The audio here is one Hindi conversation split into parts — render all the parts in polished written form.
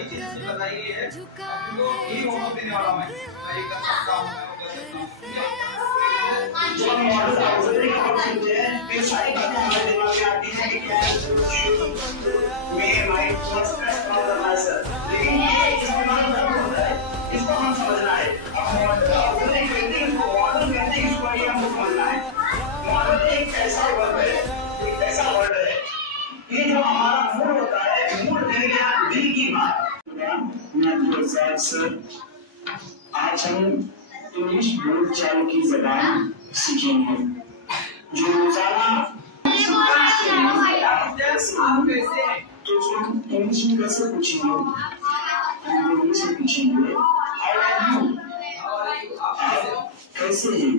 वही चीज से बताई गई है। आपको यही होमवर्क देने वाला मैं ये कर सकता हूं, मैं वो कर सकता हूं। जो मॉडल ऑक्सिलरी कॉन्सेप्ट है, ये सारी बातें हमारे दिमाग में आती हैं कि क्या है may mind first stress from the master, लेकिन ये इस्तेमाल नहीं होता है, इसको हम समझना है। अब मॉडल ऑक्सिलरी कहते हैं, इसको मॉडल कहते हैं, इसको ये हमको समझना है। मॉडल एक ऐसा वर्ड है, एक ऐसा वर्ड है ये जो हमारा मूड होता है, मूड है क्या दिल की बात। आज हम इंग्लिश बोलचाल की जबान सीखेंगे जो रोजाना तो हम इंग्लिश में कैसे पूछेंगे, इंग्लिश में पूछेंगे हाउ आर यू, कैसे हैं।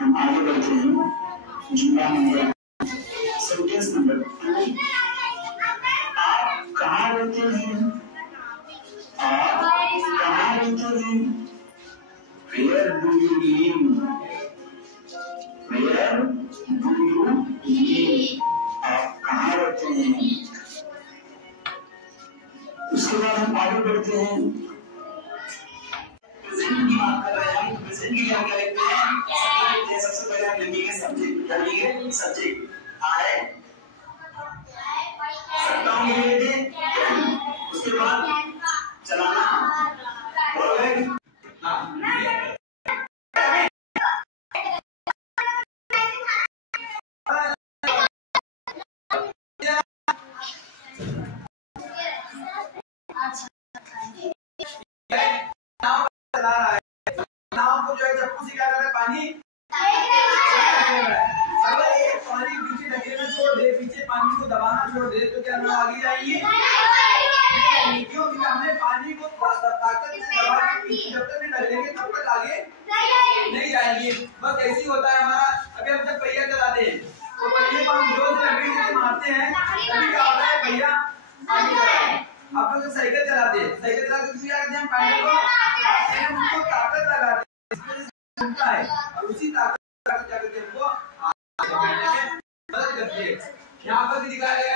हम आगे बढ़ते हैं। जुमला नंबर सेंटेंस नंबर 2, आप कहाँ रहते हैं, आप कहाँ रहते हैं। Where do you live? Where do you live? आप कहाँ रहते हैं। उसके बाद हम आगे बढ़ते हैं। प्रेजेंट की बात कर रहे हैं हम, प्रेजेंट के लिए हम क्या लिखते हैं, सबसे पहले हम लिखेंगे सब्जेक्ट, क्या लिखेंगे सब्जेक्ट। आए सकता हूँ ये लिख दें, उसके बाद चलाना बोल गए। हाँ चला रहा है, नाव को जो है चप्पू से क्या कर रहा है, पानी अगर एक पानी पीछे ढकेल में छोड़ दे, पीछे पानी को दबाना छोड़ दे तो क्या नाव आगे जाएगी, क्योंकि हमने पानी को ताकत से दबा के पीछे जब तक नहीं ढकेलेंगे तब तक आगे नहीं जाएंगे। बस ऐसे ही होता है हमारा। अभी हम जब पहिया चलाते हैं तो पहिए को हम जोर से लकड़ी से मारते हैं, तभी क्या होता है, पहिया आगे जाता है। आप लोग जब साइकिल चलाते हैं, साइकिल चलाते किसी आगे हम पैडल को उसको ताकत लगाते हैं, घूमता है और उसी ताकत क्या करते हैं, हमको आगे बढ़ने में मदद करती है। यहाँ पर भी दिखाया गया